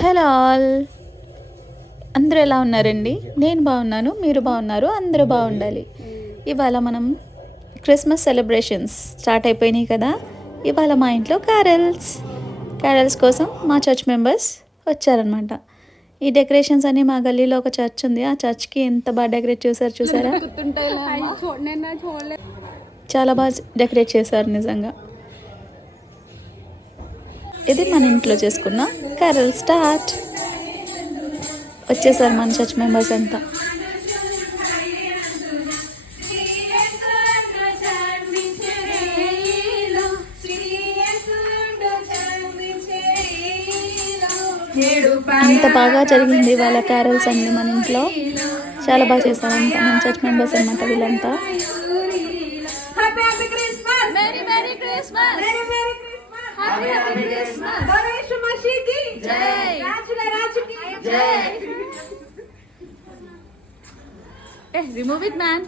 Hello all, అందరూ ఎలా ఉన్నారండి? నేను బాగున్నాను, మీరు బాగున్నారు, అందరూ బాగుండాలి. ఇవాళ మనం క్రిస్మస్ సెలబ్రేషన్స్ స్టార్ట్ అయిపోయినాయి కదా. ఇవాళ మా ఇంట్లో క్యారల్స్ కోసం మా చర్చ్ మెంబర్స్ వచ్చారనమాట. ఈ డెకరేషన్స్ అన్నీ మా గల్లీలో ఒక చర్చ్ ఉంది. ఆ చర్చ్కి ఎంత బాగా డెకరేట్ చేశారు చూసారా? చాలా బాగా డెకరేట్ చేశారు నిజంగా. ఇది మన ఇంట్లో చేసుకున్న క్యారల్ స్టార్ట్. వచ్చేసారు మన చర్చ్ మెంబర్స్ అంతా. అంత బాగా జరిగింది వాళ్ళ క్యారల్స్ అన్ని మన ఇంట్లో. చాలా బాగా చేశారంట మన చర్చ్ మెంబర్స్ అనమాట వీళ్ళంతా. Remove it, man.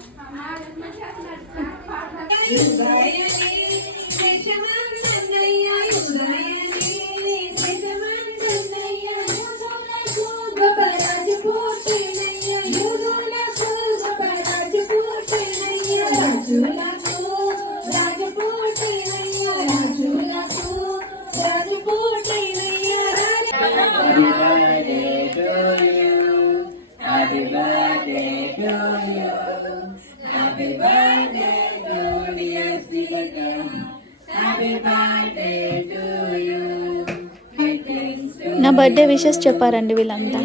నా బర్త్డే విషెస్ చెప్పారండి వీళ్ళంతా.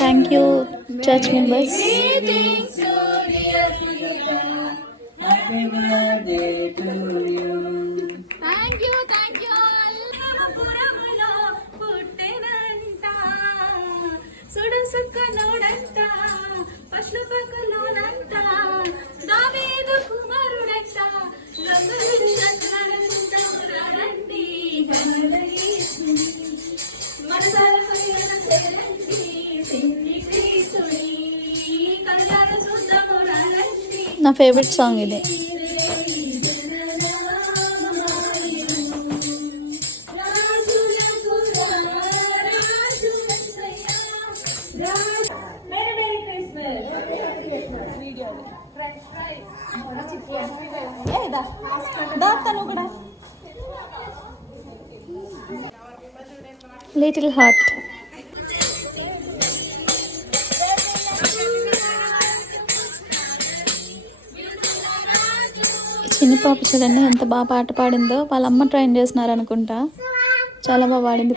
Thank you church members. నా ఫేవరెట్ సాంగ్ ఇది. Little heart. చిన్న పాప చూడండి ఎంత బాగా పాట పాడిందో. వాళ్ళ అమ్మ ట్రైన్ చేస్తున్నారు అనుకుంటా. చాలా బాగా పాడింది.